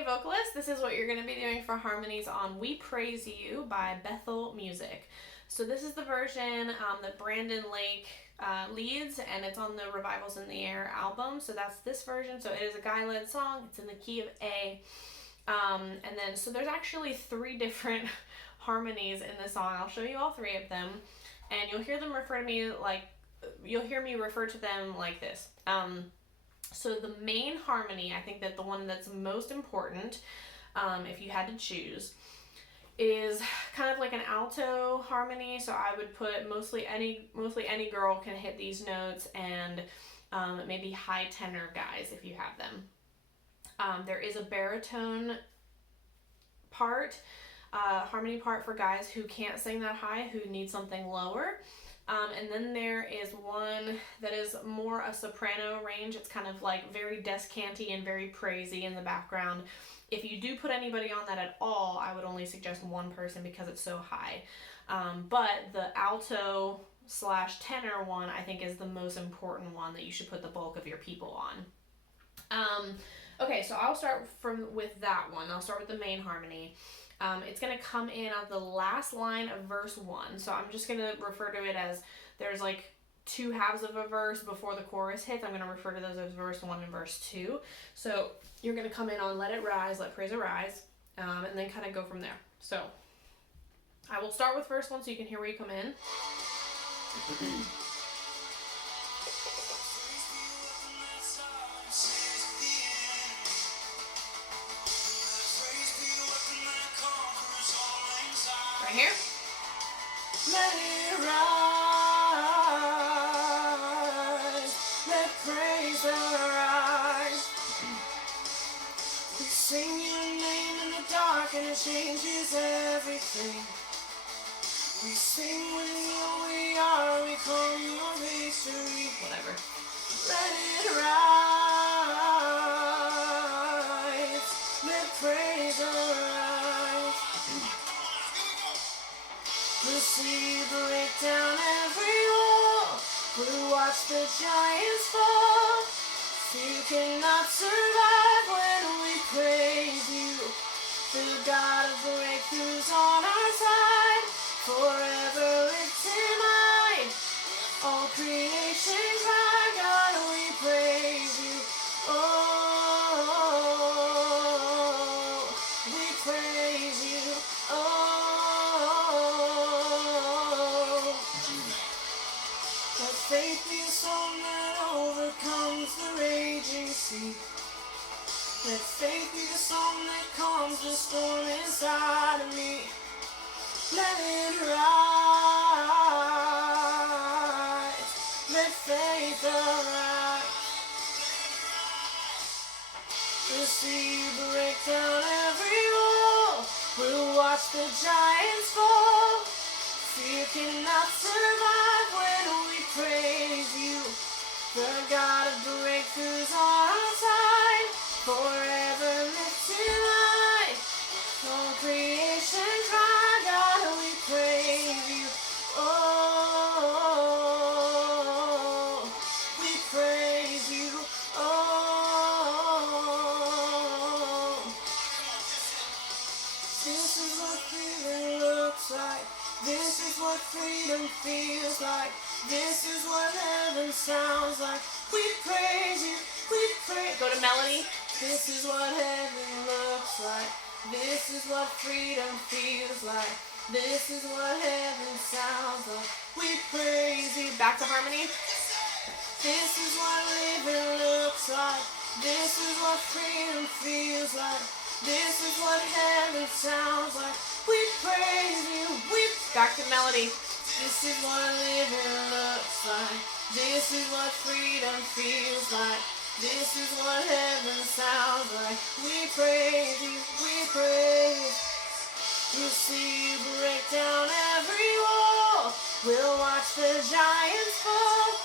harmony vocalist. This is what you're going to be doing for harmonies on We Praise You by Bethel Music. So this is the version that Brandon Lake leads, and it's on the Revivals in the Air album. So that's this version. So it is a guy-led song. It's in the key of A. And then, so there's actually 3 different harmonies in the song. I'll show you all 3 of them, and you'll hear them refer to me like, you'll hear me refer to them like this. So the main harmony, I think that the one that's most important, if you had to choose, is kind of like an alto harmony. So I would put mostly any girl can hit these notes, and maybe high tenor guys if you have them. There is a baritone part, harmony part for guys who can't sing that high, who need something lower. And then there is one that is more a soprano range. It's kind of like very descanty and very praisey in the background. If you do put anybody on that at all, I would only suggest one person because it's so high. But the alto / tenor one, I think, is the most important one that you should put the bulk of your people on. Okay, so I'll start with that one. I'll start with the main harmony. It's going to come in on the last line of verse 1. So I'm just going to refer to it as there's like 2 halves of a verse before the chorus hits. I'm going to refer to those as verse 1 and verse 2. So you're going to come in on let it rise, let praise arise, and then kind of go from there. So I will start with verse 1 so you can hear where you come in. Here. Let it rise, let praise arise. We sing your name in the dark and it changes everything. We sing when you we are, we call your victory. Whatever. Let it rise, let praise arise. We'll see break down every wall. We'll watch the giants fall. You cannot survive when we praise you. The God of breakthroughs on our side. Forever lifting high. All creation cry, God, we praise you. Oh, we praise you. Oh. Faith be the song that overcomes the raging sea. Let faith be the song that calms the storm inside of me. Let it rise. Let faith arise. We'll see you break down every wall. We'll watch the giants fall. Fear cannot survive when we praise you. The God of breakthroughs on our side. Forever lifted high. All creation cry, God, we praise you. Oh, we praise you. Oh, this is what freedom looks like. This is what freedom feels like. This is what heaven sounds like. We praise you, we praise. Go to melody. This is what heaven looks like. This is what freedom feels like. This is what heaven sounds like. We praise you. Back to harmony. This is what living looks like. This is what freedom feels like. This is what heaven sounds like. We praise you. Back to melody. This is what living looks like. This is what freedom feels like. This is what heaven sounds like. We praise you. We praise. We'll see you break down every wall. We'll watch the giants fall.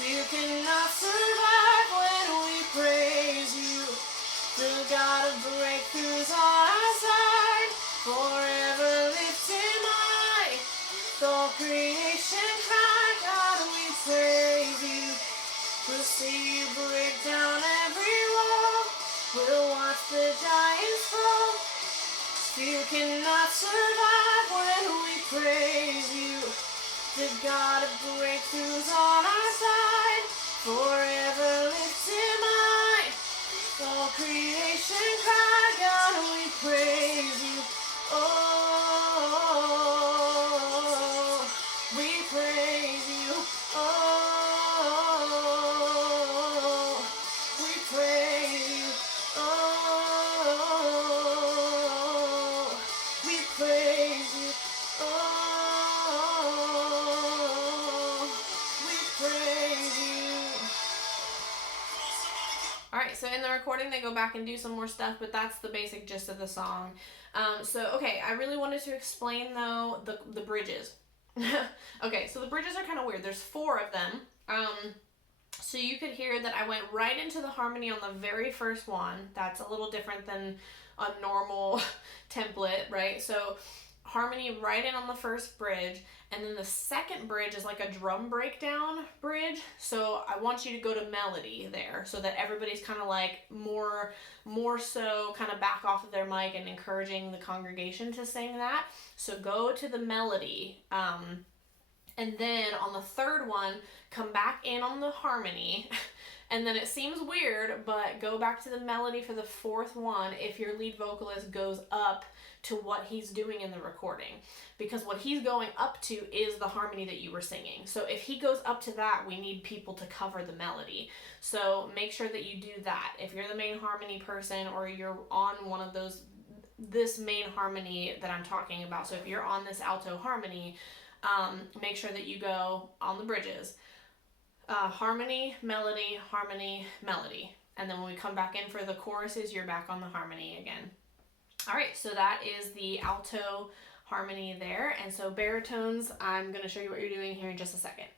You cannot survive when we praise you. The God of breakthroughs on our side. Forever lifting high. All creation cry, God, we praise you. We'll see you break down every wall. We'll watch the giants fall. Fear cannot survive when we praise you. The God of breakthroughs on our side, forever lifted might. All creation cry, God, we praise you. Oh, we praise you. Oh, we praise you. Oh, we praise you. Oh, we praise you. Alright, so in the recording they go back and do some more stuff, but that's the basic gist of the song. Okay, I really wanted to explain though the bridges. Okay, so the bridges are kind of weird. There's 4 of them. So you could hear that I went right into the harmony on the very first one. That's a little different than a normal template, right? So harmony right in on the first bridge, and then the second bridge is like a drum breakdown bridge. So I want you to go to melody there so that everybody's kind of like more so kind of back off of their mic and encouraging the congregation to sing that. So go to the melody, and then on the third one, come back in on the harmony. And then it seems weird, but go back to the melody for the fourth one if your lead vocalist goes up to what he's doing in the recording. Because what he's going up to is the harmony that you were singing. So if he goes up to that, we need people to cover the melody. So make sure that you do that. If you're the main harmony person or you're on one of those, this main harmony that I'm talking about. So if you're on this alto harmony, make sure that you go on the bridges. Harmony, melody, harmony, melody. And then when we come back in for the choruses, you're back on the harmony again. All right, so that is the alto harmony there. And so baritones, I'm going to show you what you're doing here in just a second.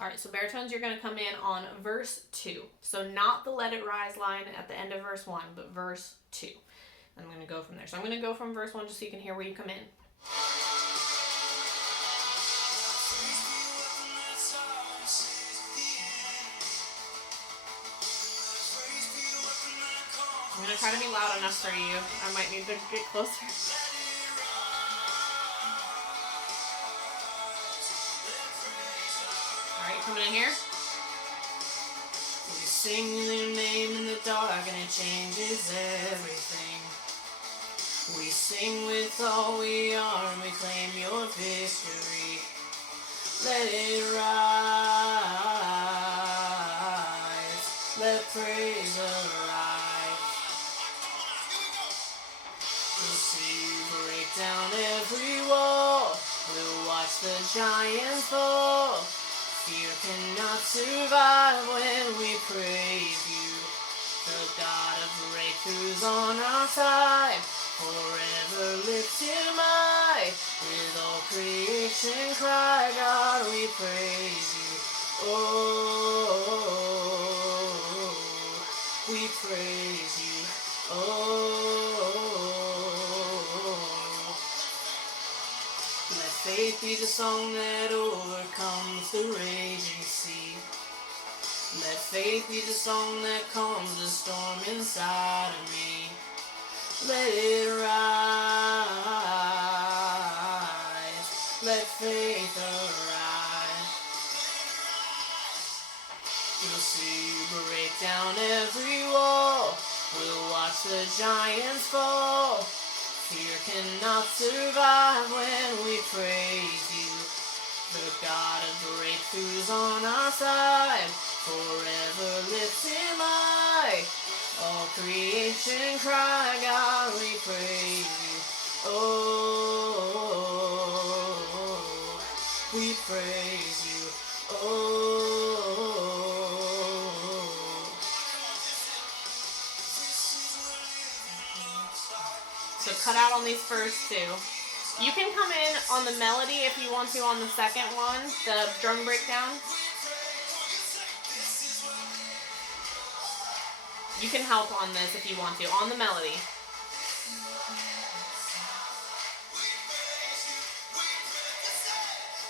All right, so baritones, you're going to come in on verse 2. So not the Let It Rise line at the end of verse 1, but verse 2. I'm going to go from there. So I'm going to go from verse 1 just so you can hear where you come in. I'm going to try to be loud enough for you. I might need to get closer. Alright, coming in here. We sing your name in the dark and it changes everything. We sing with all we are and we claim your victory. Let it rise. Let praise arise. We'll see you break down every wall. We'll watch the giants fall. Fear cannot survive when we praise you. The God of breakthroughs on our side, forever lifted might. With all creation cry, God, we praise you. Oh, we praise you. Oh, let faith be the song that overcomes the raging sea. Let faith be the song that calms the storm inside of me. Let it rise. Let faith arise. We'll see you break down every wall. We'll watch the giants fall. Fear cannot survive when we praise you. The God of breakthroughs on our side, forever lifted might. All creation cry, God, we praise you. Oh, we praise you. Oh. So cut out on these first two. You can come in on the melody if you want to on the second one, the drum breakdown. You can help on this if you want to, on the melody.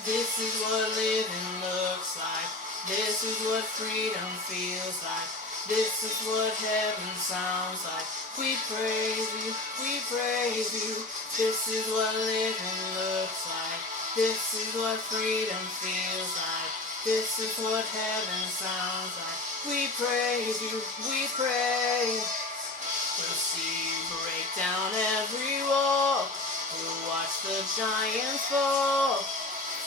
This is what living looks like. This is what freedom feels like. This is what heaven sounds like. We praise you, we praise you. This is what living looks like. This is what freedom feels like. This is what heaven sounds like. We praise you, we praise. We'll see you break down every wall. We'll watch the giants fall.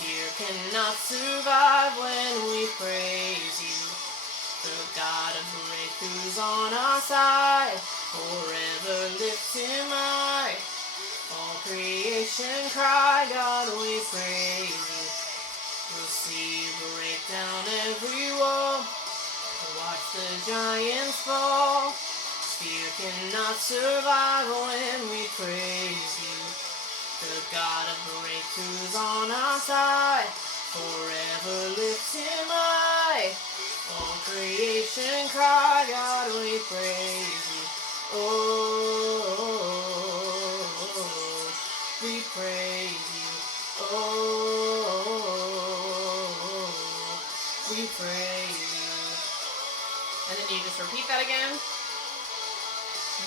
Fear cannot survive when we praise you. The God of breakthroughs on our side. Forever lift him high. All creation cry, God, we praise you. We'll see you break down every wall. Watch the giants fall. Fear cannot survive when we praise you. The God of breakthroughs on our side. Forever lift him high. All creation cry, God, we praise you. Oh, we praise you. Oh, we praise you. And then you just repeat that again.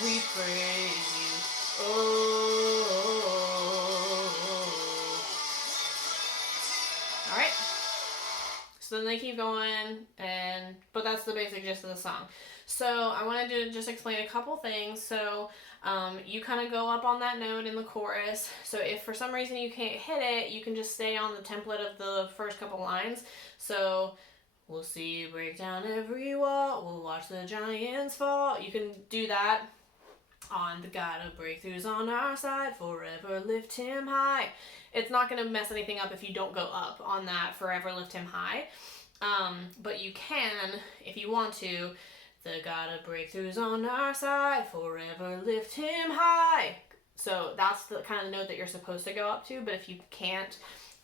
We praise you. Oh. All right. So then they keep going, but that's the basic gist of the song. So I wanted to just explain a couple things. So you kind of go up on that note in the chorus. So if for some reason you can't hit it, you can just stay on the template of the first couple lines. So we'll see you break down every wall. We'll watch the giants fall. You can do that on the God of breakthroughs on our side. Forever lift him high. It's not going to mess anything up if you don't go up on that forever lift him high. But you can, if you want to, the God of breakthroughs on our side, forever lift him high. So that's the kind of note that you're supposed to go up to, but if you can't,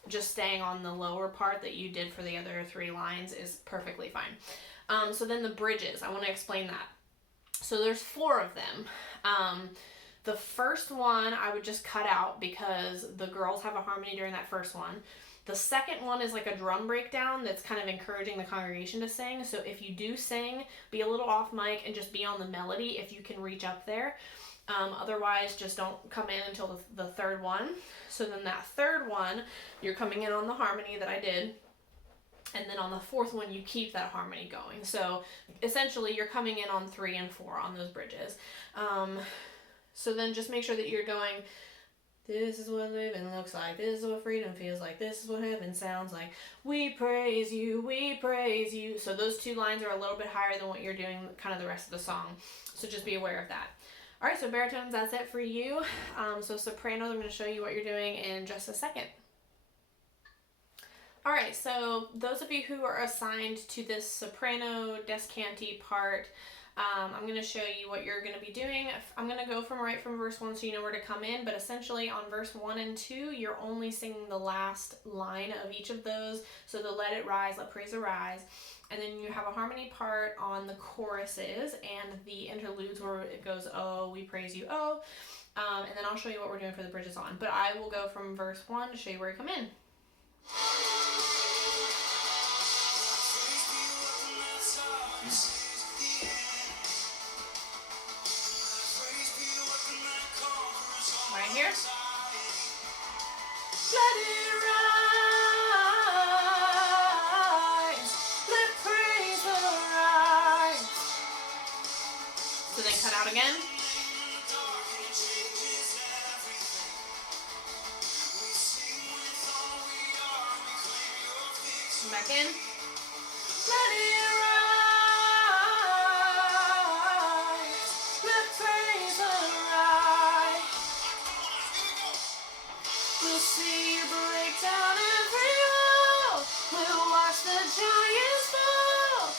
just staying on the lower part that you did for the other three lines is perfectly fine. So then the bridges, I want to explain that. So there's 4 of them. The first one I would just cut out because the girls have a harmony during that first one. The second one is like a drum breakdown that's kind of encouraging the congregation to sing. So if you do sing, be a little off mic and just be on the melody if you can reach up there. Otherwise, just don't come in until the third one. So then that third one, you're coming in on the harmony that I did. And then on the fourth one, you keep that harmony going. So essentially, you're coming in on 3 and 4 on those bridges. So then just make sure that you're going, this is what living looks like. This is what freedom feels like. This is what heaven sounds like. We praise you. We praise you. So those 2 lines are a little bit higher than what you're doing kind of the rest of the song. So just be aware of that. All right, so baritones, that's it for you. So sopranos, I'm going to show you what you're doing in just a second. All right, so those of you who are assigned to this soprano descanti part, I'm going to show you what you're going to be doing. I'm going to go from verse 1 so you know where to come in, but essentially on verse 1 and 2, you're only singing the last line of each of those. So the let it rise, let praise arise. And then you have a harmony part on the choruses and the interludes where it goes, oh, we praise you, oh. And then I'll show you what we're doing for the bridges on. But I will go from verse 1 to show you where you come in. Right here. Let it rise. Let praise arise. So then cut out again. Come back in. Let it rise. Let praise arise. We'll see you break down every wall. We'll watch the giants fall.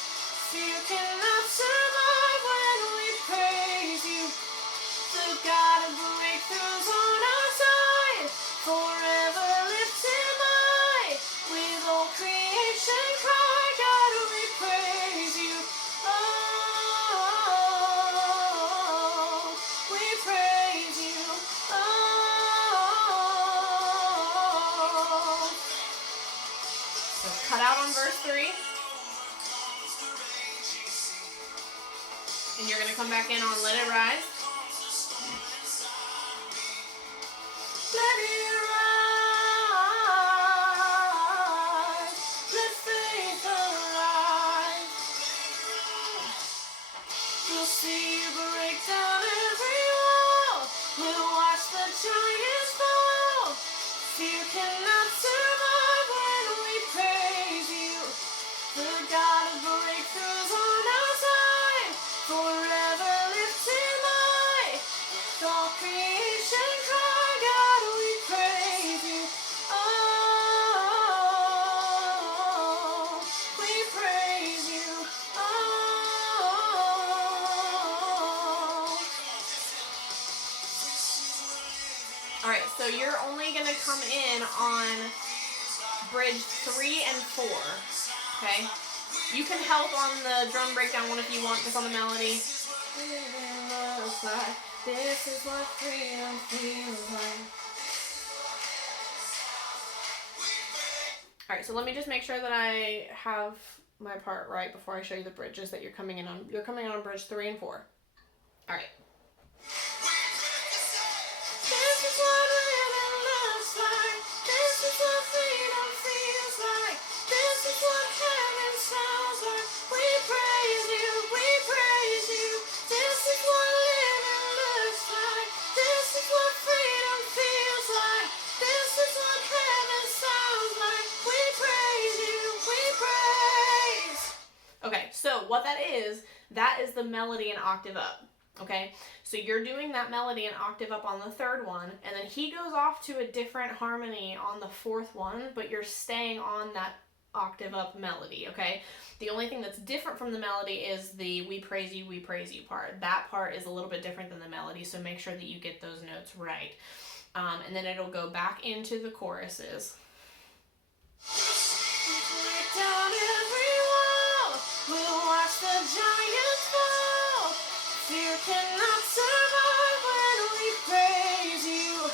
Fear cannot survive when we praise you. The God of breakthroughs on our side. Forever lift him high. With all creation cry, God, we praise you. Oh, we praise you. Oh. So cut out on verse 3. And you're going to come back in on Let It Rise. Let it rise. Let faith arise. We'll see you break down every wall. We'll watch the giants fall. Fear cannot survive when we praise you. The God of breakthroughs on our side. Forever lifted high. All creation cry, God, we praise you. Oh, we praise you. Oh. All right, so you're only going to come in on bridge 3 and 4, okay? You can help on the drum breakdown one if you want, just on the melody. This is what freedom feels like. All right, so let me just make sure that I have my part right before I show you the bridges that you're coming in on. You're coming in on bridge 3 and 4. All right. This is what living looks like. This is what freedom feels like. This is what heaven sounds like. We praise you, we praise you. This is what living looks like. This is what freedom feels like. This is what heaven sounds like. We praise you, we praise. Okay, so what that is the melody an octave up. Okay, so you're doing that melody an octave up on the third one, and then he goes off to a different harmony on the fourth one, but you're staying on that octave up melody, okay? The only thing that's different from the melody is the we praise you part. That part is a little bit different than the melody, so make sure that you get those notes right. And then it'll go back into the choruses. Break down every wall. We'll watch the giants fall. Fear cannot survive when we praise you.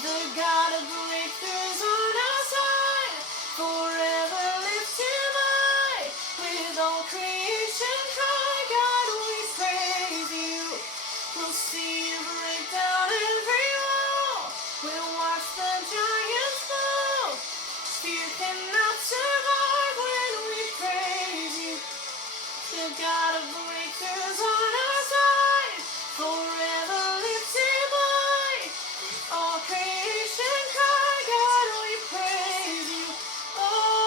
The God of breakthroughs on our side. Forever lifted high. With all creation cry, God, we praise you. We'll see you break down every wall. We'll watch the giants fall. Fear cannot survive when we praise you. The God of breakthroughs on our side. Forever lifted high. All creation cry, God, we praise you. Oh,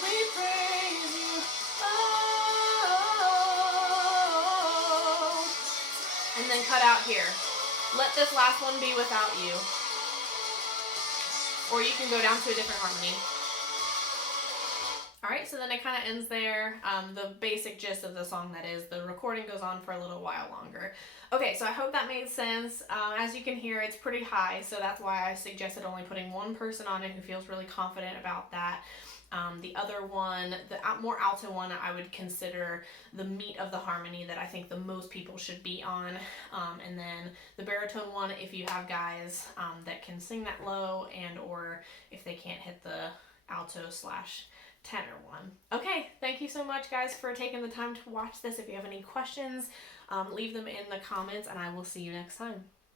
we praise you. Oh. And then cut out here. Let this last one be without you. Or you can go down to a different harmony. All right, so then it kind of ends there. The basic gist of the song, that is, the recording goes on for a little while longer. Okay, so I hope that made sense. As you can hear, it's pretty high, so that's why I suggested only putting one person on it who feels really confident about that. The other one, the more alto one, I would consider the meat of the harmony that I think the most people should be on. And then the baritone one, if you have guys that can sing that low, and or if they can't hit the alto / tenor one. Okay, thank you so much, guys, for taking the time to watch this. If you have any questions, leave them in the comments, and I will see you next time.